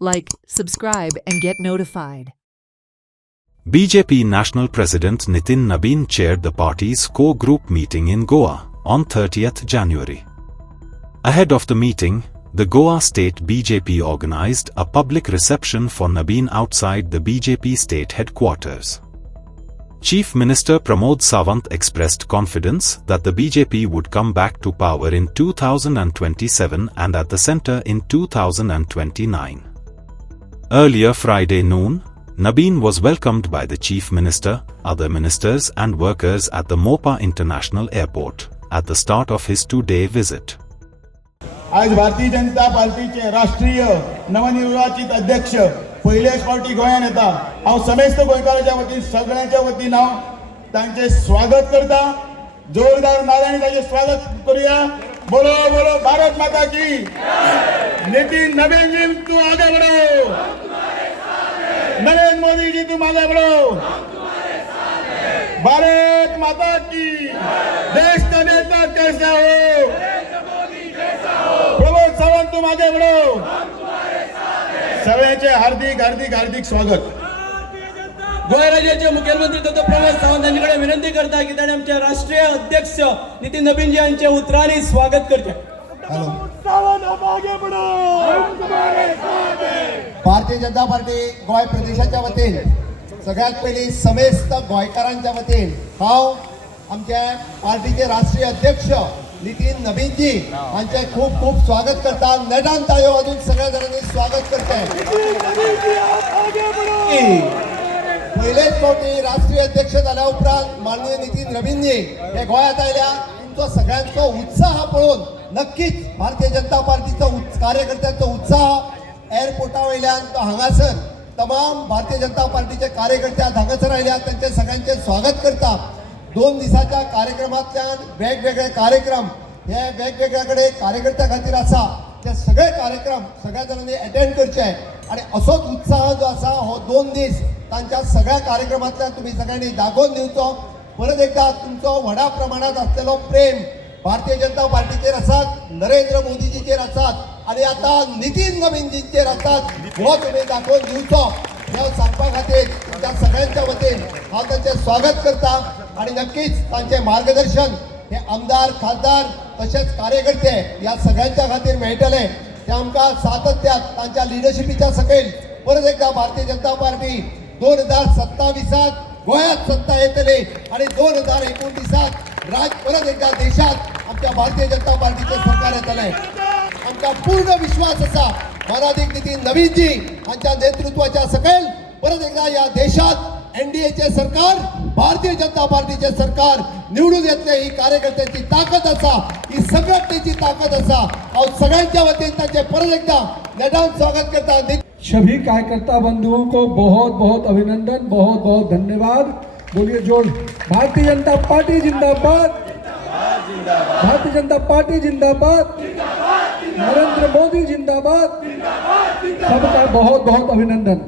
like, subscribe and get notified. BJP National President Nitin Nabin chaired the party's core group meeting in Goa on 30th January. Ahead of the meeting, the Goa State BJP organized a public reception for Nabin outside the BJP state headquarters. Chief Minister Pramod Sawant expressed confidence that the BJP would come back to power in 2027 and at the centre in 2029. Earlier Friday noon, Nabin was welcomed by the Chief Minister, other ministers and workers at the Mopa International Airport at the start of his two-day visit. आज भारतीय जनता पार्टीचे राष्ट्रीय नवनिर्वाचित अध्यक्ष पहिलेच party गोंयांत येता। हांव समेस्त गोंयकारांच्या वतीन सगळ्यांच्या वतीन हांव तांचे स्वागत करता। जोरदार नाऱ्यानी तांचे स्वागत करूया। बोलो बोलो भारत माता की नितिन नबीन जी तू आगे बढ़ो, नरेंद्र मोदी जी तुम आगे बढ़ो, भारत माता की। देश का नेता कैसा हो, प्रमोद सावंत तुम आगे बढ़ो। सगळ्यांचे हार्दिक हार्दिक हार्दिक स्वागत। गोंय राज्याचे मुख्यमंत्री डॉ. प्रमोद सावंत यांच्याकडे विनंती करता की ताणे आमचे राष्ट्रीय अध्यक्ष नितीन नबीन जी यांचे उतरांनी स्वागत करचे। हेलो आगे बढ़ो, भारतीय जनता पार्टी गोय प्रदेशाच्या वतीन सगळ्यात पयलीं समेस्त गोंयकारांच्या वतीन हांव आमच्या पार्टीचे राष्ट्रीय अध्यक्ष नितीन नबीन जी हांचे खूप खूप स्वागत करता। नेटान ताळयो वाजून सगळ्या जाणांनी स्वागत करताय। पहिलेच फावटी राष्ट्रीय अध्यक्ष जाल्या उपरांत माननीय नितीन नबीन जी हे गोंयांत आयल्या। तुमचो सगळ्यांचो उत्साह पळोवन नक्कीच भारतीय जनता पार्टीचो कार्यकर्त्यांचो उत्साह एअरपोर्टा वयल्यान तो हांगासर तमाम भारतीय जनता पार्टीचे कार्यकर्ते हांगासर आयल्यात। तांचे सगळ्यांचे स्वागत करता। 2 दिसाच्या कार्यक्रमांतल्यान वेगवेगळे कार्यक्रम हे वेगवेगळ्याकडे कार्यकर्त्या खातीर आसा। ते सगळे कार्यक्रम सगळ्या जाणांनी अटेंड करचे आणि असोच उत्साह जो आसा हो 2 दीस तांच्या सगळ्या कार्यक्रमांतल्यान तुम्ही सगळ्यांनी दाखोवन दिवचो। परत एकदा तुमचो व्हडा प्रमाणात आसलेलो प्रेम भारतीय जनता पार्टीचेर आसात, नरेंद्र मोदीजीचेर आसात आणि आता नितीन नबीनजींचेर आसात हो तुम्ही दाखोवन दिवचो। हे सांगपा खातीर तुमच्या सगळ्यांच्या वतीन हांव तांचे स्वागत करता आणि नक्कीच तांचे मार्गदर्शन हे आमदार खासदार तसेच कार्यकर्ते या सगळ्यांच्या खातीर मेळटले। ते आमकां सातत्यान तांच्या लिडरशिपीच्या सकयल परत एकदा भारतीय जनता पार्टी 2027 गोंयांत सत्ता येतली आणि 2029 परत एकदा देशात आमच्या भारतीय जनता पार्टीचे सरकार येतले। आमचा पूर्ण विश्वास असा मानाधिक नितीन नबीनजी यांच्या नेतृत्वाच्या सकयल परत एकदा या देशात एनडीएचे सरकार भारतीय जनता पार्टीचे सरकार निवडून येतले। ही कार्यकर्त्यांची ताकद असा, ही संघटनेची ताकद असा। हांव सगळ्यांच्या वतीन त्यांचे परत एकदा नेटान स्वागत करता। सभी कार्यकर्ता बंधुओं को बहुत बहुत अभिनंदन, बहुत बहुत धन्यवाद। बोलिए जोर, भारतीय जनता पार्टी जिंदाबाद, भारतीय जनता पार्टी जिंदाबाद, नरेंद्र मोदी जिंदाबाद। सबका बहुत बहुत अभिनंदन।